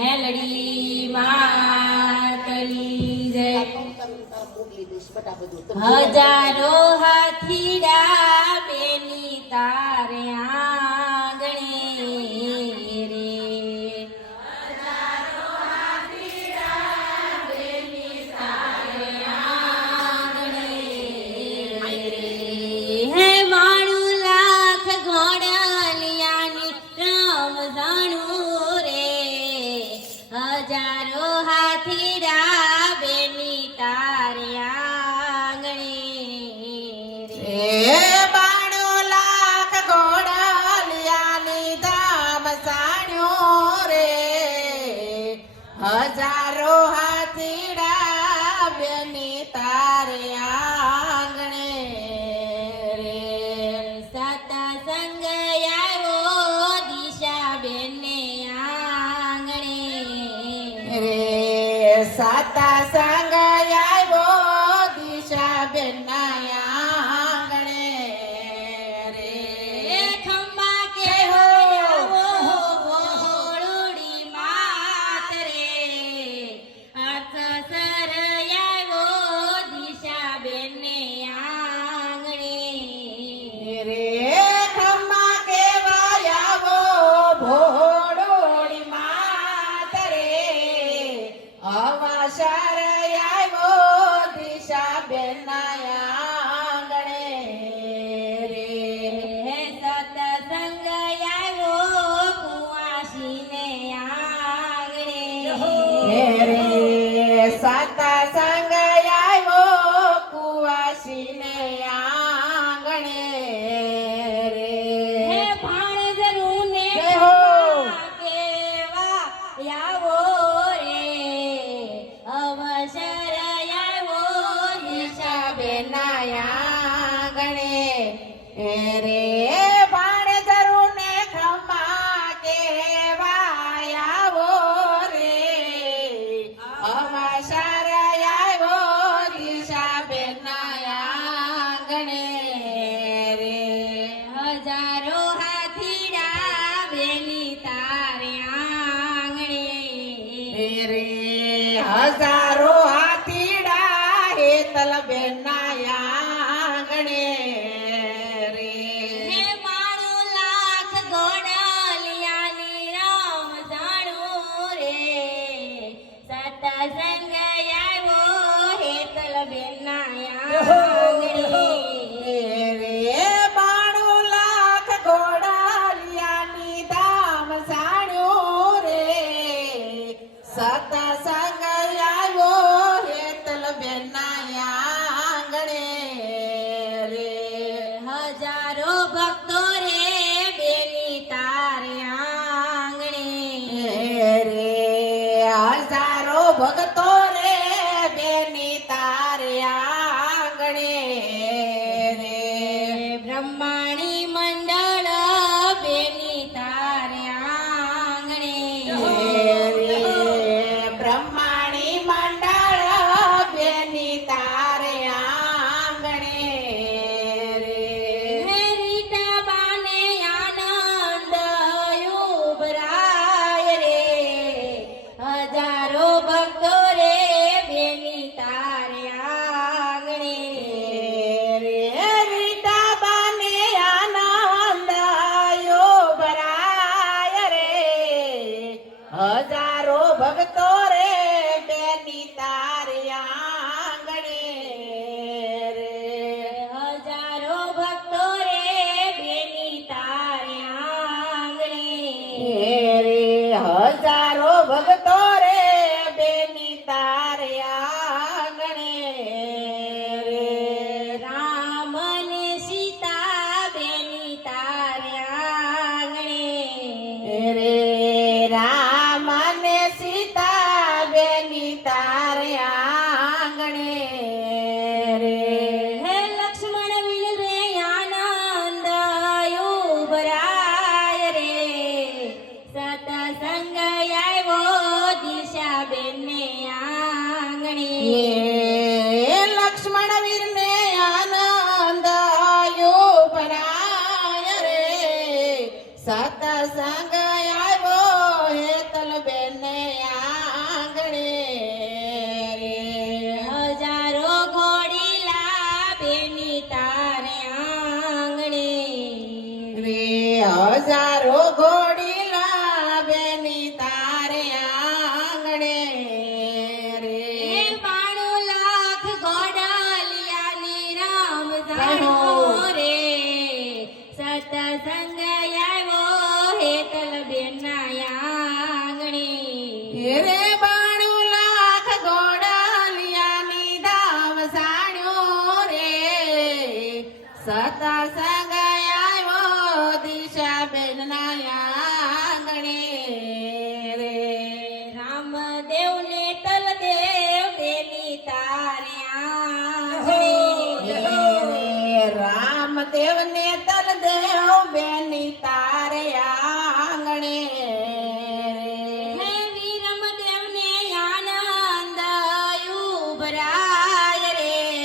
મેલડી માતની જય હજારો હાથીડા બેની તારે આંગણે રે હજારો હાથીડા બેની તારે આંગણે રે હે માણું લાખ ઘોડાલિયાની રામ જાણું રે હજારો હાથીડા બેની તારે આંગણે રે બાણો લાખ ઘોડાલિયાની ધામ સાણ્યો રે હજારો હાથીડા બેની તારે આંગણે રે સતસંગ આવ્યો દિશા બેને આંગણે રે સાતા સંગ આવ્યો દિશા બેના આંગણે રે ખંભા કે હો. ભોળુડી માત રે અસસર આવ્યો દિશા બેને આંગણે રે ખમ્મા કેવાયાવો ભોળોડી માત રે અવાસર આવ્યો દિશા બેના આંગણે રે સતસંગ આવ્યો કુવાસીને આંગણે રે સાતા સંગ આવ્યો કુવાસીને આંગણે રે હે ભાણેજરુને જય હો. કેવા આવો રે અવસર આવ્યો દિશા બેના આંગણે રે ભાણેજરુને ખમ્મા કેવાયાવો રે અવસર આવ્યો દિશા બેના આંગણે રે હજારો હાથીડા બેની તારે આંગણે રે હજારો હાથીડા હેતલ બેના આંગણે રે હે માણું લાખ ઘોડાલિયાની રામ જાણું રે સતસંગ આવ્યો હેતલ બેના આંગણે રે બાણું લાખ ઘોડાલિયાની ધામ સાણ્યો રે સતસંગ આવ્યો હેતલ બેના આંગણે રે હજારો ભક્તો રે બેની તારે આંગણે રે હજારો ભક્તો રે બેની તારે આંગણે રે બ્રહ્માણી મંડળ બેની તારે આંગણે રે બ્રહ્માણી મંડળ બેની તારે આંગણે રે હે રીટાબાને આનંદ ઉભરાય રે હજારો ભક્તો રે બેની તારે આંગણે રે રીટાબાને આનંદ આયો ભરાય રે હજારો ભક્તો રે બેની તારે આંગણે રે હજારો ભક્તો રે બેની તારે આંગણે રે હજારો ભક્તો રે બેની તારે આંગણે રે રામ ને સીતા બેની તારે આંગણે રે રામ ને સીતા બેની તારે આંગણે રે હે લક્ષ્મણ વિલ રે આનંદ ઉભરાય રે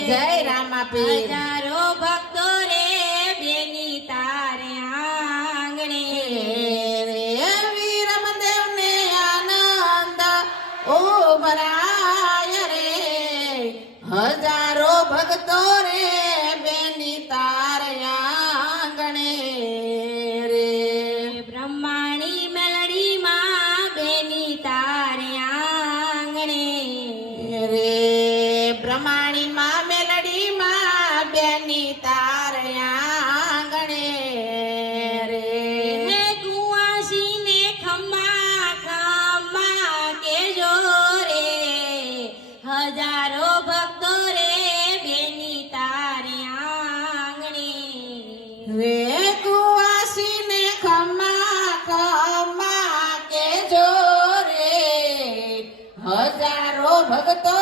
જય રામાપીર હજારો ભક્તો રે બેની તારે આંગણે રે વીરમદેવને આનંદ ઉભરાય રે હજારો ભક્તો રે બેની તારે આંગણે રે બ્રહ્માણી મેલડીમાં બેની તારે આંગણે રે બ્રહ્માણીમાં મેલડીમાં બેની તારે આંગણે રે હે કુંવાસીને ખમ્મા ખમ્મા કેજો રે હજારો ભક્તો રે બેની તારે આંગણે રે કુવાસીને ખમ્મા ખમ્મા કેજો રે હજારો ભક્તો